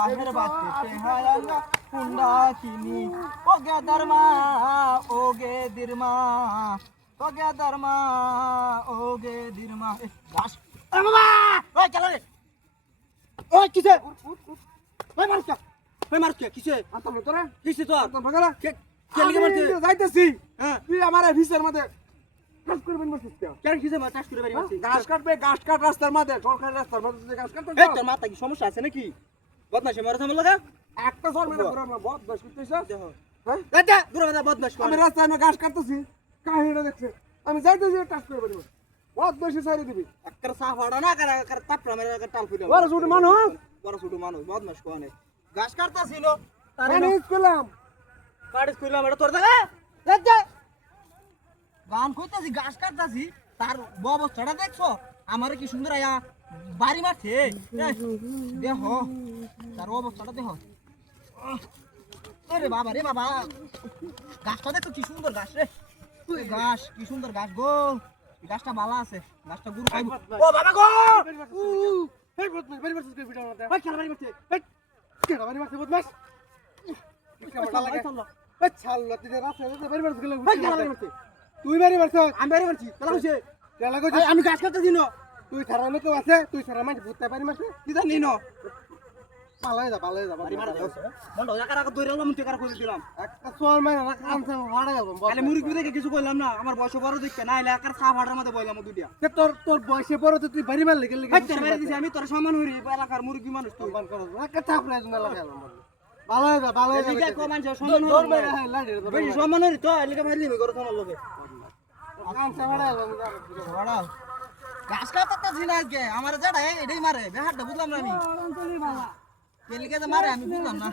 বাহের বাচ্চে হারাঙ্গা কুন্ডা কিনি ওগে ধর্মা ওগে দিরমা ওগে ধর্মা ওগে দিরমা গাছ বাবা ওই চলো রে ওই কিসে ওই মারছ কিসে আতা তোরা কিসে তোর তো বাগালা কে লিগে মারতে যাইতেছি হ্যাঁ তুই আমারে ভিসের মধ্যে কাজ করবেন বলছিস কেন কেন কিসে মার চাষ করে বাড়ি মারছিস ঘাস কাটবে ঘাস কাট রাস্তার মধ্যে সরকারি রাস্তার মধ্যে যে ঘাস কাটতে এই তোর মাথা কি সমস্যা আছে নাকি বদমাশি মারছ আমার লাগা একটা জল মেরে পুরো না বহুত বেশ করতেছ দেখো হ্যাঁ দাদা দূর দাদা বদমাশ আমি করে রাস্তায় ঘাস কাটতেছি কাহিনীটা দেখছে আমি যাইতেছি কাজ করে বলবো বহুত বেশি সাইরে দিবি একটা সাফ হাড়া না করে করে তাপড়া মেরে করে টাল ফুইলা বড় ছোট মানুষ বড় ছোট মানুষ বদমাশ কোনে গাছ কাটতাছিল আমি স্কুলাম কাটিস কইলাম এটা তোর দেখা দাদা গান কইতাছি গাছ কাটতাছি তার অবস্থাটা দেখছো আমারে কি সুন্দর আয়া বাড়ি মারছে দেখো তার অবস্থাটা দেখো আরে বাবা রে বাবা গাছটা দেখো কি সুন্দর গাছ রে তুই গাছ কি সুন্দর গাছ গো এই গাছটা ভালো আছে গাছটা গুরু খাইব ও বাবা গো এই বদমাস বাড়ি মারছিস কই ভিডিও মধ্যে ওই খেলা বাড়ি মারছে এই কেডা বাড়ি মারছিস বদমাস এই ছাল্লা তুই রাস্তায় বাড়ি মারছিস গেল ওই খেলা বাড়ি মারছে তুই বাড়ি মারছিস আমি বাড়ি মারছি খেলা কইছে কেলা কই আমি গাছ কাটতেছি না তুই ছাড়া না কেউ আছে তুই ছাড়া মানে ভূতটা বাড়ি মারছিস কি জানি না পালাই যা বাড়ি মারা মন্ড একা একা দৌড়ে এলাম তুই একা করে দিলাম একটা সোয়াল মানে না কানছে ভাড়া গেল খালি মুরগি দেখে কিছু কইলাম না আমার বয়স বড় দেখতে না এলে একার সাফ হাড়ের মধ্যে বইলাম দুইটা তোর বয়সে বড় তো তুই বাড়ি মারলে গেলে এই তোর বাড়ি দিছি আমি তোর সামান হইরি এলাকার মুরগি মানুষ তুই সম্মান করো একটা থাপড়ে না লাগালাম ভালো এদিকে কো মানুষ সম্মান দৌড় হইরি মেরে লাড়ি বেশি সম্মান হইরি তো এলাকা ভাইলি আমি করো তোমার লগে কানছে ভাড়া গেল বড় গাছ কাটতেছি না আজকে আমার যেটা এটাই মারে বেহারটা বুঝলাম না আমি তেলিকে যে মারে আমি বুঝলাম না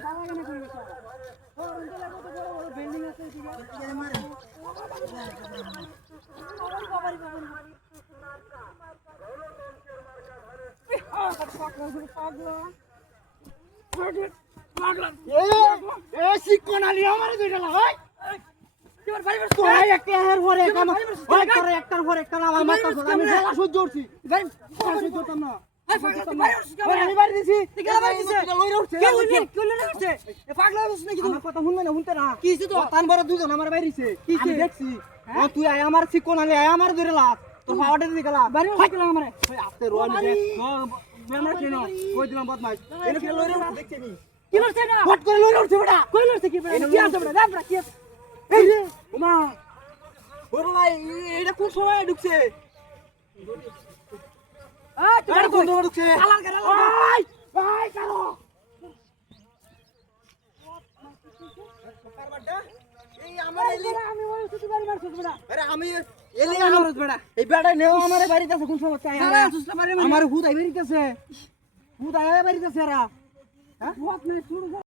মারে তুই আমার চিকন আলি আমার ধরে লাভ তোর পাওয়াটা দিয়ে গেলা বাড়ি আমার আস্তে রোয়া কই দিলাম বদমাইশ এনে কি লইরে দেখছি নি কি করছে না ফট করে লইরে উঠছে বেটা কই লইছে কি বেটা কি আছে বেটা যা বেটা কি এই রে ওমা ও বাবা এটা কোন সময় ঢুকছে তুই কোন সময় ঢুকছে আলার করে ভাই ভাই কালো এই আমার এলি আমি ওই ছুটি বাড়ি মারছিস বেটা আরে আমি এলি আমার বেটা এই বেটা নেও আমারে বাড়িতে আছে কোন সময় চাই আমার হুদ আই বাড়িতে আছে হুদ আই বাড়িতে আছে এরা হ্যাঁ